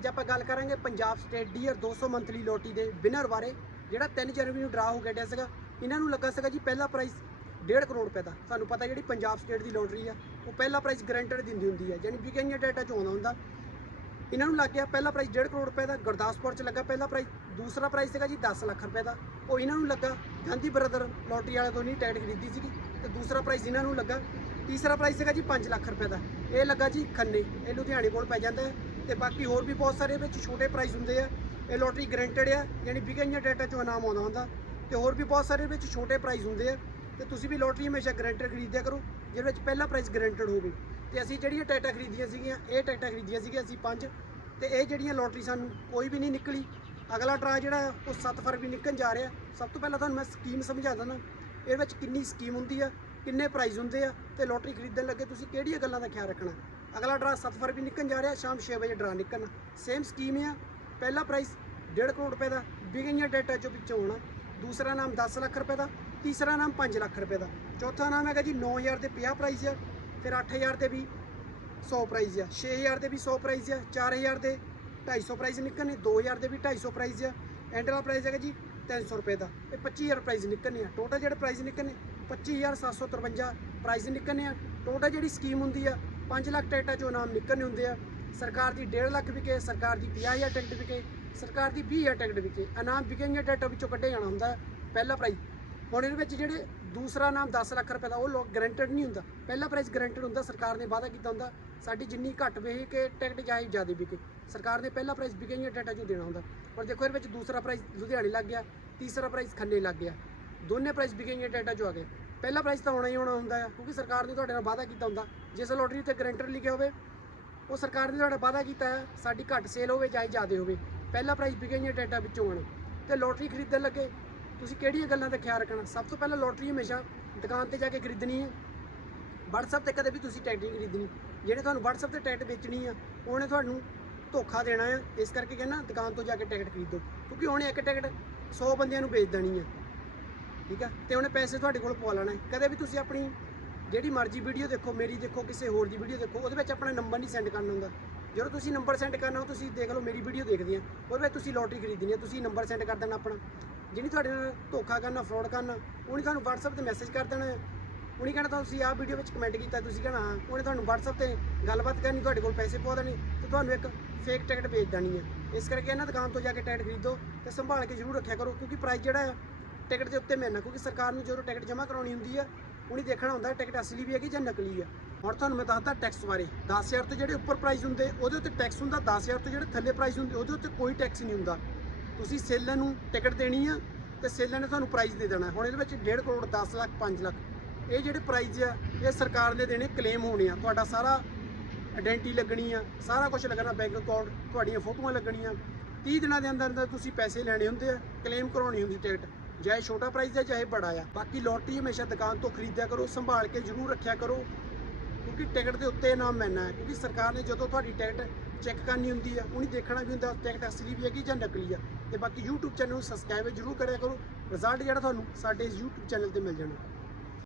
ਅੱਜ ਆਪਾਂ ਗੱਲ ਕਰਾਂਗੇ Punjab state dear 200 monthly lottery ਦੇ ਵਿਨਰ ਬਾਰੇ, ਜਿਹੜਾ 3 ਜਨਵਰੀ ਨੂੰ ਡਰਾ ਹੋ ਗਿਆ ਸੀਗਾ, ਇਹਨਾਂ ਨੂੰ ਲੱਗਾ ਸੀਗਾ ਜੀ ਪਹਿਲਾ ਪ੍ਰਾਈਜ਼ 1.5 ਕਰੋੜ ਰੁਪਏ ਦਾ। ਸਾਨੂੰ ਪਤਾ ਜਿਹੜੀ ਪੰਜਾਬ ਸਟੇਟ ਦੀ ਲੋਟਰੀ ਆ, ਉਹ ਪਹਿਲਾ ਪ੍ਰਾਈਜ਼ ਗਰੰਟਡ ਦਿੰਦੀ ਹੁੰਦੀ ਹੈ ਯਾਨੀ ਵਿਕੇਂਗੀਆਂ ਡੇਟਾ ਚ ਆਉਂਦਾ ਹੁੰਦਾ। ਇਹਨਾਂ ਨੂੰ ਲੱਗ ਗਿਆ ਪਹਿਲਾ ਪ੍ਰਾਈਜ਼ 1.5 ਕਰੋੜ ਰੁਪਏ ਦਾ, ਗੁਰਦਾਸਪੁਰ ਚ ਲੱਗਾ ਪਹਿਲਾ ਪ੍ਰਾਈਜ਼ ਦੂਸਰਾ ਪ੍ਰਾਈਜ਼ ਸੀਗਾ ਜੀ 10 ਲੱਖ ਰੁਪਏ ਦਾ। ਉਹ ਇਹਨਾਂ ਨੂੰ ਲੱਗਾ, ਗਾਂਧੀ ਬ੍ਰਦਰ ਲੋਟਰੀ ਵਾਲੇ ਤੋਂ ਨਹੀਂ ਟਿਕਟ ਖਰੀਦੀ ਸੀਗੀ। ਤੇ ਦੂਸਰਾ ਪ੍ਰਾਈਜ਼ ਇਹਨਾਂ ਨੂੰ ਲੱਗਾ। ਤੀਸਰਾ ਪ੍ਰਾਈਜ਼ ਸੀਗਾ ਜੀ 5 ਲੱਖ ਰੁਪਏ ਦਾ। ਇਹ ਲੱਗਾ ਜੀ ਖੰਨੇ। ਇਹ ਲੁਧਿਆਣੇ ਕੋਲ ਪੈ ਜਾਂਦਾ ਹੈ। ਤੇ ਬਾਕੀ ਹੋਰ ਵੀ ਬਹੁਤ ਸਾਰੇ ਵਿੱਚ ਛੋਟੇ ਪ੍ਰਾਈਜ਼ ਹੁੰਦੇ ਆ। ਇਹ ਲੋਟਰੀ ਗਰੰਟਡ ਆ, ਯਾਨੀ ਵਿਕੇਂਗੀਆਂ ਡੇਟਾ ਚੋਂ ਇਨਾਮ ਆਉਂਦਾ ਹੁੰਦਾ। ਤੇ ਹੋਰ ਵੀ ਬਹੁਤ ਸਾਰੇ ਵਿੱਚ ਛੋਟੇ ਪ੍ਰਾਈਜ਼ ਹੁੰਦੇ ਆ। ਤੇ ਤੁਸੀਂ ਵੀ ਲੋਟਰੀ ਹਮੇਸ਼ਾ ਗਰੰਟਡ ਖਰੀਦਿਆ ਕਰੋ, ਜਿਹਦੇ ਵਿੱਚ ਪਹਿਲਾ ਪ੍ਰਾਈਜ਼ ਗਰੰਟਡ ਹੋਵੇ। ਤੇ ਅਸੀਂ ਜਿਹੜੀਆਂ ਟਿਕਟਾਂ ਖਰੀਦੀਆਂ ਸੀਗੀਆਂ, ਇਹ ਟਿਕਟਾਂ ਖਰੀਦੀਆਂ ਸੀਗੀਆਂ ਅਸੀਂ ਪੰਜ। ਤੇ ਇਹ ਜਿਹੜੀਆਂ ਲੋਟਰੀ ਸਾਨੂੰ ਕੋਈ ਵੀ ਨਹੀਂ ਨਿਕਲੀ। ਅਗਲਾ ਡਰਾ ਜਿਹੜਾ, ਉਹ 7 ਫਰਵਰੀ ਨਿਕਲਣ ਜਾ ਰਿਹਾ। ਸਭ ਤੋਂ ਪਹਿਲਾਂ ਤੁਹਾਨੂੰ ਮੈਂ ਸਕੀਮ ਸਮਝਾ ਦਿੰਦਾ। ਇਹਦੇ ਵਿੱਚ ਕਿੰਨੀ ਸਕੀਮ ਹੁੰਦੀ ਆ ਕਿੰਨੇ ਪ੍ਰਾਈਜ਼ ਹੁੰਦੇ ਆ ਤੇ ਲੋਟਰੀ ਖਰੀਦਣ ਲੱਗੇ, ਤੁਸੀਂ ਕਿਹੜੀਆਂ ਗੱਲਾਂ ਦਾ ਖਿਆਲ ਰੱਖਣਾ? ਅਗਲਾ ਡਰਾ 7 ਫਰਵਰੀ ਨਿਕਲਣ ਜਾ ਰਿਹਾ, ਸ਼ਾਮ 6 ਵਜੇ ਡਰਾ ਨਿਕਲਣਾ। ਸੇਮ ਸਕੀਮ ਆ। ਪਹਿਲਾ ਪ੍ਰਾਈਜ਼ 1.5 ਕਰੋੜ ਰੁਪਏ ਦਾ ਵਿਗਈਆਂ ਡੇਟਾ ਚੋਂ ਵਿੱਚੋਂ ਆਉਣਾ। ਦੂਸਰਾ ਨਾਮ 10 ਲੱਖ ਰੁਪਏ ਦਾ, ਤੀਸਰਾ ਨਾਮ 5 ਲੱਖ ਰੁਪਏ ਦਾ। ਚੌਥਾ ਨਾਮ ਹੈਗਾ ਜੀ 9000 ਦੇ 50 ਪ੍ਰਾਈਜ਼ ਆ, ਫਿਰ 8000 ਦੇ ਵੀ 100 ਪ੍ਰਾਈਜ਼ ਆ 6000 ਦੇ ਵੀ 100 ਪ੍ਰਾਈਜ਼ ਆ 4000 ਦੇ 250 ਪ੍ਰਾਈਜ਼ ਨਿਕਲਣੇ 2000 ਦੇ ਵੀ 250 ਪ੍ਰਾਈਜ਼ ਆ। ਐਂਡ ਵਾਲਾ ਪ੍ਰਾਈਜ਼ ਹੈਗਾ ਜੀ 300 ਰੁਪਏ ਦਾ। ਇਹ 25000 ਪ੍ਰਾਈਜ਼ ਨਿਕਲਣੇ ਆ। ਟੋਟਲ ਜਿਹੜੇ ਪ੍ਰਾਈਜ਼ ਨਿਕਲਣੇ 25753 ਪ੍ਰਾਈਜ਼ ਨਿਕਲਣੇ ਆ। ਟੋਟਲ ਜਿਹੜੀ ਸਕੀਮ ਹੁੰਦੀ ਆ 5 ਲੱਖ ਟਿਕਟਾਂ ਚੋਂ ਨਾਮ ਨਿਕਲਣੇ ਹੁੰਦੇ ਆ। ਸਰਕਾਰ ਦੀ 1.5 ਲੱਖ ਵਿਕੇ, ਸਰਕਾਰ ਦੀ 50000 ਟਿਕਟ ਵਿਕੇ, ਸਰਕਾਰ ਦੀ 20000 ਟਿਕਟ ਵਿਕੇ। ਇਨਾਮ ਵਿਕੇਂਗੇ ਟਿਕਟਾਂ ਵਿੱਚੋਂ ਕੱਢੇ ਜਾਣਾ ਹੁੰਦਾ। ਪਹਿਲਾ ਪ੍ਰਾਈਜ਼ ਹੁਣ ਇਹਦੇ ਵਿੱਚ ਜਿਹੜੇ ਦੂਸਰਾ ਨਾਮ 10 ਲੱਖ ਰੁਪਏ ਦਾ, ਉਹ ਲੋਕ ਗਰੰਟਡ ਨਹੀਂ ਹੁੰਦਾ। ਪਹਿਲਾ ਪ੍ਰਾਈਜ਼ ਗਰੰਟਡ ਹੁੰਦਾ, ਸਰਕਾਰ ਨੇ ਵਾਅਦਾ ਕੀਤਾ ਹੁੰਦਾ, ਸਾਡੀ ਜਿੰਨੀ ਘੱਟ ਵੇਹੀ ਕਿ ਟਿਕਟ ਚਾਹੇ ਜ਼ਿਆਦਾ ਵਿਕੇ। ਸਰਕਾਰ ਨੇ ਪਹਿਲਾ ਪ੍ਰਾਈਜ਼ ਵਿਕੇਂਗੇ ਟਿਕਟਾਂ ਚੋਂ ਦੇਣਾ ਹੁੰਦਾ। ਪਰ ਦੇਖੋ ਇਹਦੇ ਵਿੱਚ ਦੂਸਰਾ ਪ੍ਰਾਈਜ਼ ਲੁਧਿਆਣੇ ਲੱਗ ਗਿਆ, ਤੀਸਰਾ ਪ੍ਰਾਈਜ਼ ਖੰਨੇ ਲੱਗ ਗਿਆ। ਦੋਨੇ ਪ੍ਰਾਈਜ਼ ਵਿਕੇਂਗੇ ਟਿਕਟਾਂ ਚੋਂ ਆ ਗਏ। ਪਹਿਲਾ ਪ੍ਰਾਈਜ਼ ਤਾਂ ਹੋਣਾ ਹੀ ਹੋਣਾ ਹੁੰਦਾ ਹੈ ਕਿਉਂਕਿ ਸਰਕਾਰ ਨੇ ਤੁਹਾਡੇ ਨਾਲ ਵਾਅਦਾ ਕੀਤਾ ਹੁੰਦਾ। ਜਿਸ ਲੋਟਰੀ ਉੱਤੇ ਗਰੰਟਰ ਲਿਖਿਆ ਹੋਵੇ, ਉਹ ਸਰਕਾਰ ਨੇ ਤੁਹਾਡਾ ਵਾਅਦਾ ਕੀਤਾ ਹੈ ਸਾਡੀ ਘੱਟ ਸੇਲ ਹੋਵੇ ਚਾਹੇ ਜ਼ਿਆਦਾ ਹੋਵੇ। ਪਹਿਲਾ ਪ੍ਰਾਈਜ਼ ਵਿਕੇਂਗੇ ਡੇਟਾ ਵਿੱਚੋਂ ਆਉਣਾ। ਤੇ ਲੋਟਰੀ ਖਰੀਦਣ ਲੱਗੇ ਤੁਸੀਂ ਕਿਹੜੀਆਂ ਗੱਲਾਂ ਦਾ ਖਿਆਲ ਰੱਖਣਾ? ਸਭ ਤੋਂ ਪਹਿਲਾਂ ਲੋਟਰੀ ਹਮੇਸ਼ਾ ਦੁਕਾਨ ਤੇ ਜਾ ਕੇ ਖਰੀਦਣੀ ਹੈ WhatsApp ਤੇ ਕਦੇ ਵੀ ਤੁਸੀਂ ਟਿਕਟ ਨਹੀਂ ਖਰੀਦਣੀ। ਜਿਹੜੇ ਤੁਹਾਨੂੰ WhatsApp ਤੇ ਟਿਕਟ ਵੇਚਣੀ ਆ, ਉਹਨੇ ਤੁਹਾਨੂੰ ਧੋਖਾ ਦੇਣਾ ਆ। ਇਸ ਕਰਕੇ ਕਹਿੰਦਾ, ਦੁਕਾਨ ਤੋਂ ਜਾ ਕੇ ਟਿਕਟ ਖਰੀਦੋ। ਕਿਉਂਕਿ ਉਹਨੇ ਇੱਕ ਟਿਕਟ 100 ਬੰਦਿਆਂ ਨੂੰ ਵੇਚ ਦੇਣੀ ਆ। ਠੀਕ ਆ? ਤੇ ਉਹਨੇ ਪੈਸੇ ਤੁਹਾਡੇ ਕੋਲ ਪਵਾ ਲੈਣਾ। ਕਦੇ ਵੀ ਤੁਸੀਂ ਆਪਣੀ ਜਿਹੜੀ ਮਰਜ਼ੀ ਵੀਡੀਓ ਦੇਖੋ, ਮੇਰੀ ਦੇਖੋ, ਕਿਸੇ ਹੋਰ ਦੀ ਵੀਡੀਓ ਦੇਖੋ, ਉਹਦੇ ਵਿੱਚ ਆਪਣਾ ਨੰਬਰ ਨਹੀਂ ਸੈਂਡ ਕਰਨਾ ਹੁੰਦਾ। ਜਦੋਂ ਤੁਸੀਂ ਨੰਬਰ ਸੈਂਡ ਕਰਨਾ ਉਹ ਤੁਸੀਂ ਦੇਖ ਲਓ, ਮੇਰੀ ਵੀਡੀਓ ਦੇਖਦੇ ਆ। ਉਹਦੇ ਵਿੱਚ ਤੁਸੀਂ ਲੋਟਰੀ ਖਰੀਦਣੀ ਹੈ ਤੁਸੀਂ ਨੰਬਰ ਸੈਂਡ ਕਰ ਦੇਣਾ ਆਪਣਾ। ਜਿਹੜੀ ਤੁਹਾਡੇ ਨਾਲ ਧੋਖਾ ਕਰਨਾ ਫਰਾਡ ਕਰਨਾ, ਉਹਨੇ ਤੁਹਾਨੂੰ WhatsApp ਤੇ ਮੈਸੇਜ ਕਰ ਦੇਣਾ ਹੈ। ਉਹਨੇ ਕਹਿਣਾ ਤੁਸੀਂ ਆਹ ਵੀਡੀਓ ਵਿੱਚ ਕਮੈਂਟ ਕੀਤਾ, ਤੁਸੀਂ ਕਹਿਣਾ ਹਾਂ। ਉਹਨੇ ਤੁਹਾਨੂੰ WhatsApp ਤੇ ਗੱਲਬਾਤ ਕਰਨੀ, ਤੁਹਾਡੇ ਕੋਲ ਪੈਸੇ ਪਵਾ ਦੇਣੇ, ਤੇ ਤੁਹਾਨੂੰ ਇੱਕ ਫੇਕ ਟਿਕਟ ਭੇਜ ਦੇਣੀ ਹੈ। ਇਸ ਕਰਕੇ ਇਹਨਾਂ ਦੁਕਾਨ ਤੋਂ ਜਾ ਕੇ ਟਿਕਟ ਖਰੀਦੋ ਤੇ ਸੰਭਾਲ ਕੇ ਜ਼ਰੂਰ ਰੱਖਿਆ ਕਰੋ, ਕਿਉਂਕਿ ਪ੍ਰਾਈਸ ਜਿਹੜਾ ਹੈ ਟਿਕਟ ਦੇ ਉੱਤੇ ਮਿਲਣਾ ਕਿਉਂਕਿ ਸਰਕਾਰ ਨੂੰ ਜਦੋਂ ਟਿਕਟ ਜਮ੍ਹਾਂ ਕਰਾਉਣੀ ਹੁੰਦੀ ਹੈ, ਉਹਨੇ ਦੇਖਣਾ ਹੁੰਦਾ ਟਿਕਟ ਅਸਲੀ ਵੀ ਹੈਗੀ ਜਾਂ ਨਕਲੀ ਹੈ। ਹੁਣ ਤੁਹਾਨੂੰ ਮੈਂ ਦੱਸਦਾ ਟੈਕਸ ਬਾਰੇ। 10000 ਤੋਂ ਜਿਹੜੇ ਉੱਪਰ ਪ੍ਰਾਈਸ ਹੁੰਦੇ, ਉਹਦੇ ਉੱਤੇ ਟੈਕਸ ਹੁੰਦਾ 10000 ਤੋਂ ਜਿਹੜੇ ਥੱਲੇ ਪ੍ਰਾਈਸ ਹੁੰਦੇ, ਉਹਦੇ ਉੱਤੇ ਕੋਈ ਟੈਕਸ ਨਹੀਂ ਹੁੰਦਾ। ਤੁਸੀਂ ਸੇਲਰ ਨੂੰ ਟਿਕਟ ਦੇਣੀ ਆ ਤੇ ਸੇਲਰ ਨੇ ਤੁਹਾਨੂੰ ਪ੍ਰਾਈਜ਼ ਦੇ ਦੇਣਾ। ਹੁਣ ਇਹਦੇ ਵਿੱਚ 1.5 ਕਰੋੜ 10 ਲੱਖ 5 ਲੱਖ। ਇਹ ਜਿਹੜੇ ਪ੍ਰਾਈਜ਼ ਆ, ਇਹ ਸਰਕਾਰ ਨੇ ਦੇਣੇ ਕਲੇਮ ਹੋਣੇ ਆ। ਤੁਹਾਡਾ ਸਾਰਾ ਆਇਡੈਂਟੀ ਲੱਗਣੀ ਆ, ਸਾਰਾ ਕੁਝ ਲੱਗਣਾ ਬੈਂਕ ਅਕਾਊਂਟ ਤੁਹਾਡੀਆਂ ਫੋਟੋਆਂ ਲੱਗਣੀਆਂ। 30 ਦਿਨਾਂ ਦੇ ਅੰਦਰ ਅੰਦਰ ਤੁਸੀਂ ਪੈਸੇ ਲੈਣੇ ਹੁੰਦੇ ਆ ਕਲੇਮ ਕਰਾਉਣੀ ਹੁੰਦੀ ਟਿਕਟ ਚਾਹੇ ਛੋਟਾ ਪ੍ਰਾਈਜ਼ ਆ, ਚਾਹੇ ਬੜਾ ਆ। ਬਾਕੀ ਲੋਟਰੀ ਹਮੇਸ਼ਾ ਦੁਕਾਨ ਤੋਂ ਖਰੀਦਿਆ ਕਰੋ, ਸੰਭਾਲ ਕੇ ਜ਼ਰੂਰ ਰੱਖਿਆ ਕਰੋ। ਕਿਉਂਕਿ ਟਿਕਟ ਦੇ ਉੱਤੇ ਨਾਮ ਮੈਨਾ ਹੈ, ਕਿਉਂਕਿ ਸਰਕਾਰ ਨੇ ਜਦੋਂ ਤੁਹਾਡੀ ਟਿਕਟ ਚੈੱਕ ਕਰਨੀ ਹੁੰਦੀ ਹੈ ਉਹਨੇ ਦੇਖਣਾ ਵੀ ਹੁੰਦਾ ਟਿਕਟ ਅਸਲੀ ਵੀ ਹੈਗੀ ਜਾਂ ਨਕਲੀ ਆ। ਤੇ ਬਾਕੀ YouTube ਚੈਨਲ ਨੂੰ ਸਬਸਕ੍ਰਾਈਬ ਜ਼ਰੂਰ ਕਰਿਆ ਕਰੋ। ਰਿਜ਼ਲਟ ਜਿਹੜਾ ਤੁਹਾਨੂੰ ਸਾਡੇ ਇਸ YouTube ਚੈਨਲ ਤੇ ਮਿਲ ਜਾਣਾ।